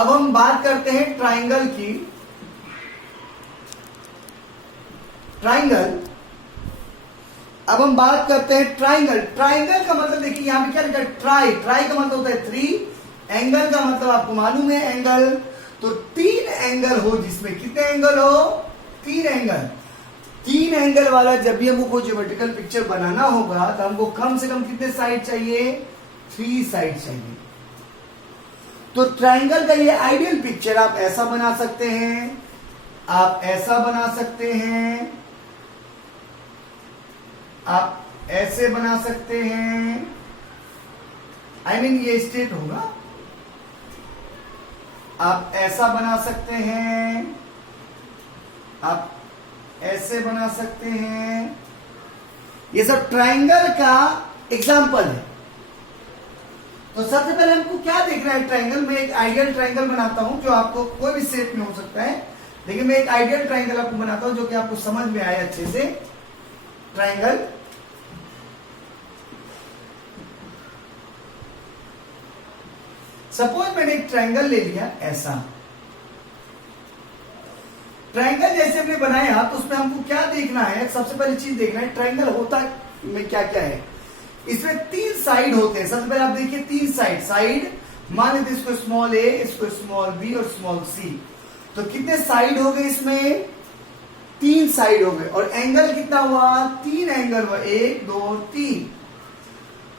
अब हम बात करते हैं ट्राइंगल की। ट्राइंगल, अब हम बात करते हैं ट्राइंगल। ट्राइंगल का मतलब देखिए यहां पे क्या लिखा है, ट्राई। ट्राई का मतलब होता है 3, एंगल का मतलब आपको मालूम है एंगल। तो 3 एंगल हो, जिसमें कितने एंगल हो, 3 एंगल। 3 एंगल वाला जब भी हमको कोई ज्योमेट्रिकल पिक्चर बनाना होगा तो हमको कम से कम कितने साइड चाहिए, 3 साइड चाहिए। तो ट्राइंगल का ये आइडियल पिक्चर आप ऐसा बना सकते हैं, आप ऐसा बना सकते हैं, आप ऐसे बना सकते हैं। आई मीन ये स्ट्रेट होगा। आप ऐसा बना सकते हैं, आप ऐसे बना सकते हैं। ये सब ट्राइंगल का एग्जाम्पल है। तो सबसे पहले हमको क्या देखना है, ट्राइंगल में एक आइडियल ट्राइंगल बनाता हूं जो आपको कोई भी शेप में हो सकता है, लेकिन मैं एक आइडियल ट्राइंगल आपको बनाता हूं जो कि आपको समझ में आए अच्छे से। ट्राइंगल, सपोज मैंने एक ट्राइंगल ले लिया ऐसा। ट्राइंगल जैसे हमने बनाया तो उसमें हमको क्या देखना है, सबसे पहली चीज देखना है ट्राइंगल होता में क्या क्या है। इसमें 3 साइड होते हैं। सबसे पहले आप देखिए 3 साइड। साइड मान लेते इसको स्मॉल ए, इसको स्मॉल बी और स्मॉल सी। तो कितने साइड हो गए इसमें, 3 साइड हो गए। और एंगल कितना हुआ, 3 एंगल हुआ, 1 2 3।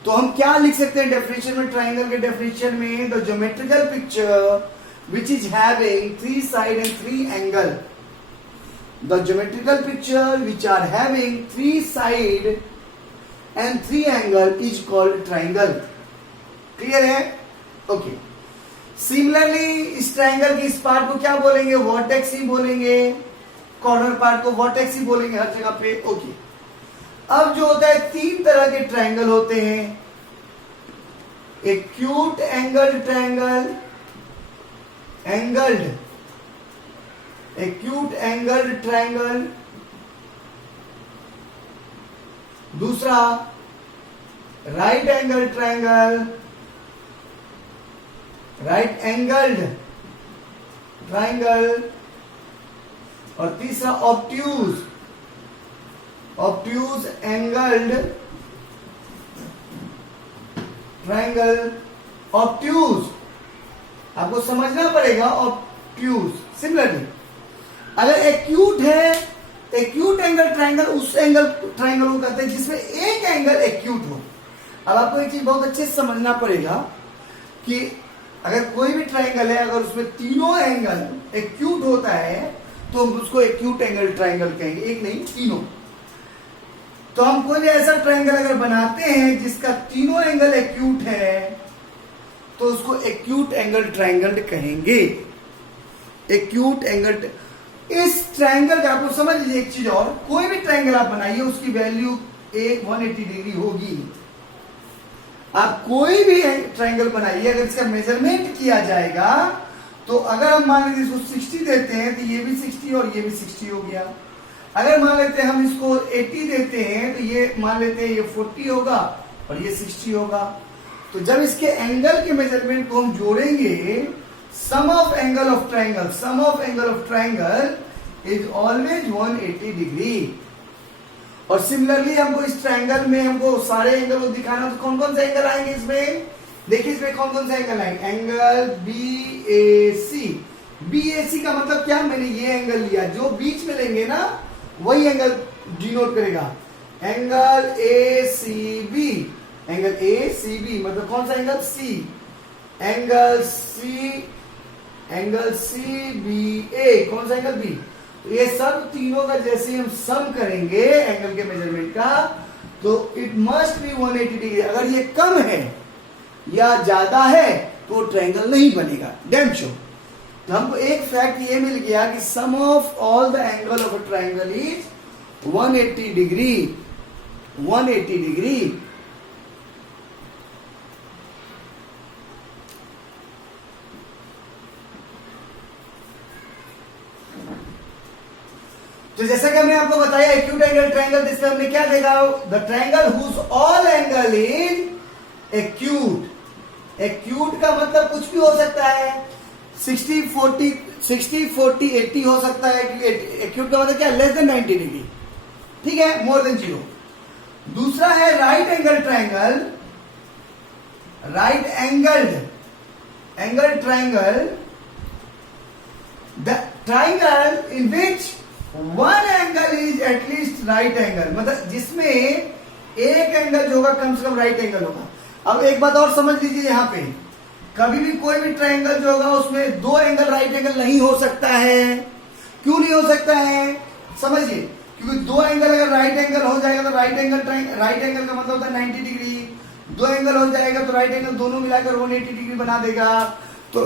तो हम क्या लिख सकते हैं डेफिनेशन में, ट्राइंगल के डेफिनेशन में, the geometrical picture which is having 3 side and 3 angle. The geometrical picture which are having 3 side and 3 angle is called triangle. Clear है? Okay. Similarly, इस ट्राइंगल की इस पार्ट को क्या बोलेंगे, वर्टेक्स ही बोलेंगे। कॉर्नर पार्ट को वर्टेक्स ही बोलेंगे हर जगह पे। ओके। अब जो होता है 3 तरह के ट्राइंगल होते हैं। Acute angled triangle, angled, acute angled triangle. दूसरा right angle triangle, right angled triangle. और तीसरा obtuse, obtuse angled triangle. Obtuse आपको समझना पड़ेगा, ऑब्ट्यूज। सिमिलरली अगर एक्यूट है, एक्यूट एंगल ट्राइंगल उस एंगल ट्राइंगल को कहते हैं जिसमें एक एंगल एक्यूट हो। अब आपको एक चीज बहुत अच्छे से समझना पड़ेगा कि अगर कोई भी ट्राइंगल है, अगर उसमें तीनों एंगल एक्यूट होता है तो हम उसको एक्यूट एंगल ट्राइंगल कहेंगे, एक नहीं तीनों। तो हम कोई भी ऐसा ट्राइंगल अगर बनाते हैं जिसका तीनों एंगल एक्यूट है तो उसको एक्यूट एंगल ट्राइंगल कहेंगे। एक्यूट एंगल, इस ट्राइंगल का आपको समझ लीजिए एक चीज और, कोई भी ट्राइंगल आप बनाइए उसकी वैल्यू 180 डिग्री होगी। आप कोई भी ट्राइंगल बनाइए, अगर इसका मेजरमेंट किया जाएगा तो अगर हम मान लेते इसको 60 देते हैं तो ये भी 60 और ये भी 60 हो गया। अगर मान लेते हैं हम इसको 80 देते हैं तो ये मान लेते हैं ये 40 होगा और ये 60 होगा। तो जब इसके एंगल के मेजरमेंट को हम जोड़ेंगे, sum of angle of triangle, sum of angle of triangle is always 180 degree. और सिमिलरली हमको इस ट्राइंगल में हमको सारे एंगल को दिखाना, तो कौन कौन से एंगल आएंगे इसमें, देखिए इसमें कौन कौन से एंगल आएंगे। एंगल BAC, BAC का मतलब क्या, मैंने ये एंगल लिया, जो बीच में लेंगे ना वही एंगल डिनोट करेगा। एंगल ACB, एंगल ACB मतलब कौन सा एंगल, C। एंगल CBA कौन सा एंगल, B। तो ये सब तीनों का जैसे हम सम करेंगे एंगल के मेजरमेंट का तो इट मस्ट बी 180 डिग्री। अगर ये कम है या ज्यादा है तो ट्रायंगल नहीं बनेगा, डैम श्योर। तो हमको एक फैक्ट ये मिल गया कि sum of all the angle of a triangle is 180 degree, 180 degree. तो जैसा कि हमने आपको बताया एक्यूट एंगल ट्रायंगल, जिसमें हमने क्या देखा, the triangle whose all angle is acute. Acute का मतलब कुछ भी हो सकता है, 60-40-80 हो सकता है, क्योंकि एक्यूट का मतलब क्या, लेस देन 90 डिग्री, ठीक है, मोर देन 0। दूसरा है right angle triangle, right angle triangle, the triangle in which one angle is at least right angle, मतलब जिसमें एक एंगल जो होगा कम से कम राइट एंगल होगा। अब एक बात और समझ लीजिए, यहां पे कभी भी कोई भी ट्राइंगल जो होगा उसमें दो एंगल राइट एंगल नहीं हो सकता है। क्यों नहीं हो सकता है, समझिए, क्योंकि दो एंगल अगर राइट एंगल हो जाएगा तो राइट एंगल का मतलब होता है 90 डिग्री, दो एंगल हो जाएगा तो राइट एंगल दोनों मिलाकर 180 डिग्री बना देगा। तो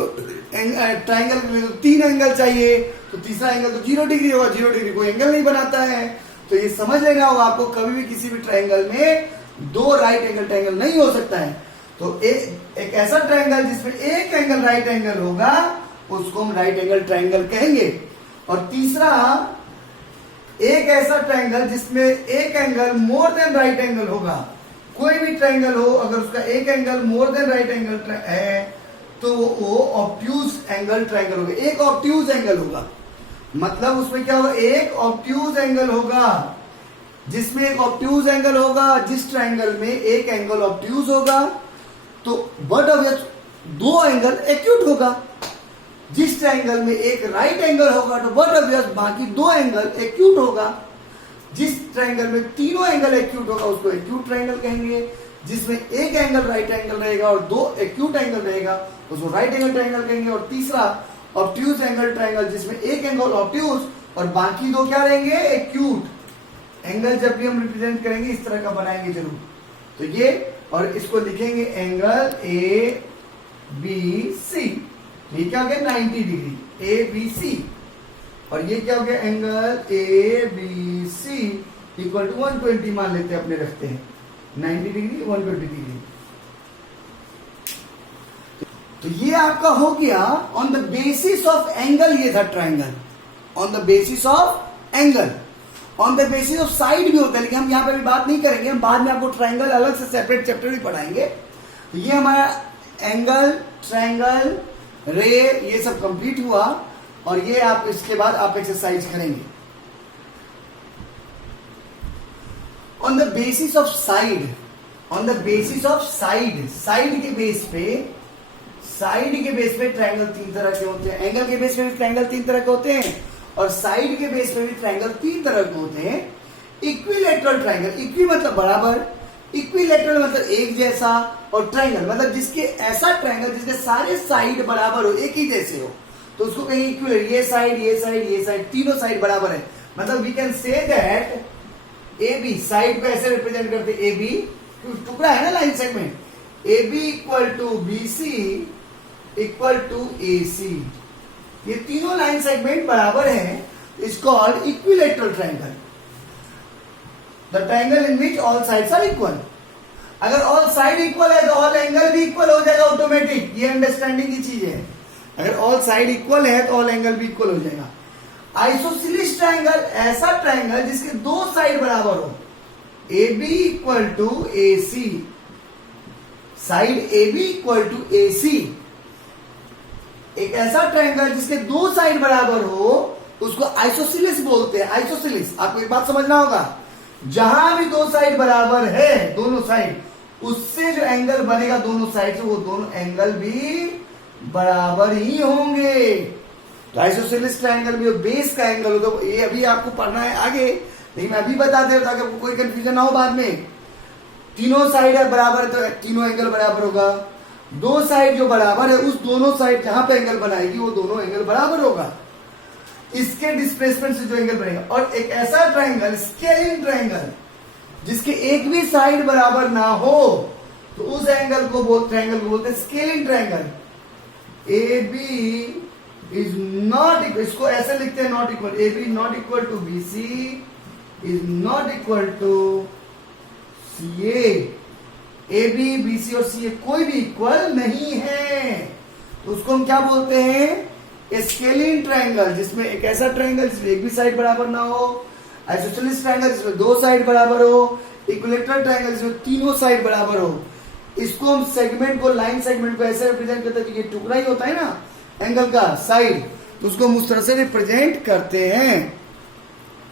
ट्राइंगल के लिए तो तीन एंगल चाहिए, तो तीसरा एंगल तो 0 डिग्री होगा, 0 डिग्री कोई एंगल नहीं बनाता है। तो ये समझ लेना होगा आपको, कभी भी किसी भी ट्राइंगल में दो राइट एंगल ट्राइंगल नहीं हो सकता है। तो एक ऐसा ट्राइंगल जिसमें एक एंगल राइट एंगल होगा उसको हम राइट एंगल ट्राइंगल कहेंगे। और तीसरा, एक ऐसा ट्राइंगल जिसमें एक angle more than right angle होगा। कोई भी ट्राइंगल हो अगर उसका एक angle more than right angle है तो वो ऑब्ट्यूज एंगल ट्राइंगल होगा। एक ऑब्ट्यूज एंगल होगा, मतलब उसमें क्या होगा, एक ऑब्ट्यूज एंगल होगा, जिसमें एक ऑब्ट्यूज एंगल होगा, जिस ट्राइंगल में एक एंगल ऑब्ट्यूज होगा तो बट ऑब्वियस दो एंगल एक्यूट होगा। जिस ट्राइंगल में एक राइट एंगल होगा तो बट ऑब्वियस बाकी दो एंगल एक्यूट होगा। जिस ट्राइंगल में तीनों एंगल एक्यूट होगा उसको एक्यूट ट्राइंगल कहेंगे। जिसमें एक एंगल राइट एंगल रहेगा और दो एक्यूट एंगल रहेगा उसको राइट एंगल ट्राइंगल कहेंगे। और तीसरा ऑब्ट्यूज एंगल ट्राइंगल, जिसमें एक एंगल ऑब्ट्यूज और बाकी दो क्या रहेंगे, एक्यूट एंगल। जब भी हम रिप्रेजेंट करेंगे इस तरह का बनाएंगे जरूर। तो ये, और इसको लिखेंगे एंगल ए बी सी, ये क्या हो गया 90 डिग्री ए बी सी। और ये क्या हो गया, angle A B C equal to 120 मान लेते हैं, अपने रखते हैं 90 डिग्री 120 डिग्री। तो ये आपका हो गया on the basis of angle, ये था triangle on the basis of angle. On the basis of side भी होता है, लेकिन हम यहां पर भी बात नहीं करेंगे, हम बाद में आपको ट्राइंगल अलग से सेपरेट चैप्टर भी पढ़ाएंगे। तो ये हमारा एंगल, ट्राइंगल, रे, ये सब कंप्लीट हुआ। और ये आप इसके बाद आप एक्सरसाइज करेंगे on the basis of side. On the basis of side, side के बेस पे ट्राइंगल तीन तरह के होते हैं। एंगल के बेस पे भी ट्राइंगल तीन तरह के होते हैं और साइड के बेस पे भी ट्राइंगल तीन तरह के होते हैं। इक्विलेटरल ट्राइंगल, इक्वी मतलब बराबर, इक्विलेटरल मतलब एक जैसा, और ट्राइंगल मतलब जिसके ऐसा ट्राइंगल जिसके सारे साइड बराबर हो, एक ही जैसे हो, तो उसको कहेंगे इक्विलेटरल। ये साइड, ये साइड, ये साइड, तीनों साइड बराबर है। मतलब we can say that A B, side को ऐसे रिप्रेजेंट करते ए बी, टुकड़ा है ना line segment, A B equal to B C equal to A C. ये तीनों लाइन सेगमेंट बराबर है, is called equilateral triangle. The triangle in which all sides are equal. अगर ऑल साइड इक्वल है तो ऑल एंगल भी equal हो जाएगा ऑटोमेटिक, ये अंडरस्टैंडिंग की चीज है। अगर ऑल साइड इक्वल है तो ऑल एंगल भी इक्वल हो जाएगा। आइसोसेलेस ट्राइंगल, ऐसा ट्राइंगल जिसके दो साइड बराबर हो, A B equal to A C, side A B equal to A C. एक ऐसा ट्राइंगल जिसके दो साइड बराबर हो उसको आइसोसेलेस बोलते हैं। आइसोसेलेस, आपको एक बात समझना होगा, जहां भी दो साइड बराबर है, दोनों साइड, उससे जो एंगल बनेगा दोनों साइड से, वो दोनों एंगल भी बराबर ही होंगे। तो आइसोसेलेस ट्राइंगल में बेस का एंगल होगा, ये अभी आपको पढ़ना है आगे, लेकिन मैं अभी बता दे ताकि आपको कोई कंफ्यूजन ना हो बाद में। तीनों साइड है बराबर तो तीनों एंगल बराबर होगा। दो साइड जो बराबर है उस दोनों साइड जहां पे एंगल बनाएगी वो दोनों एंगल बराबर होगा। इसके डिस्प्लेसमेंट से जो एंगल बनेगा। और एक ऐसा ट्राइंगल, स्केलिंग ट्राइंगल, जिसके एक भी साइड बराबर ना हो तो उस एंगल को ट्राइंगल को बोलते हैं scalene triangle. A B is not equal, इसको ऐसे लिखते हैं not equal, A B not equal to B C is not equal to C A B, B C और सी ए कोई भी इक्वल नहीं है, तो उसको हम क्या बोलते हैं, स्केलिंग ट्राइंगल। जिसमें एक ऐसा ट्राइंगल जिसमें एक भी साइड बराबर ना हो, आइसोसेलेस ट्राइंगल जिसमें दो साइड बराबर हो, इक्विलेटरल ट्राइंगल जिसमें तीनों साइड बराबर हो। इसको हम सेगमेंट को, लाइन सेगमेंट को ऐसे रिप्रेजेंट करते हैं कि ये टुकड़ा ही होता है ना, एंगल का साइड, तो उसको हम उस तरह से रिप्रेजेंट करते हैं।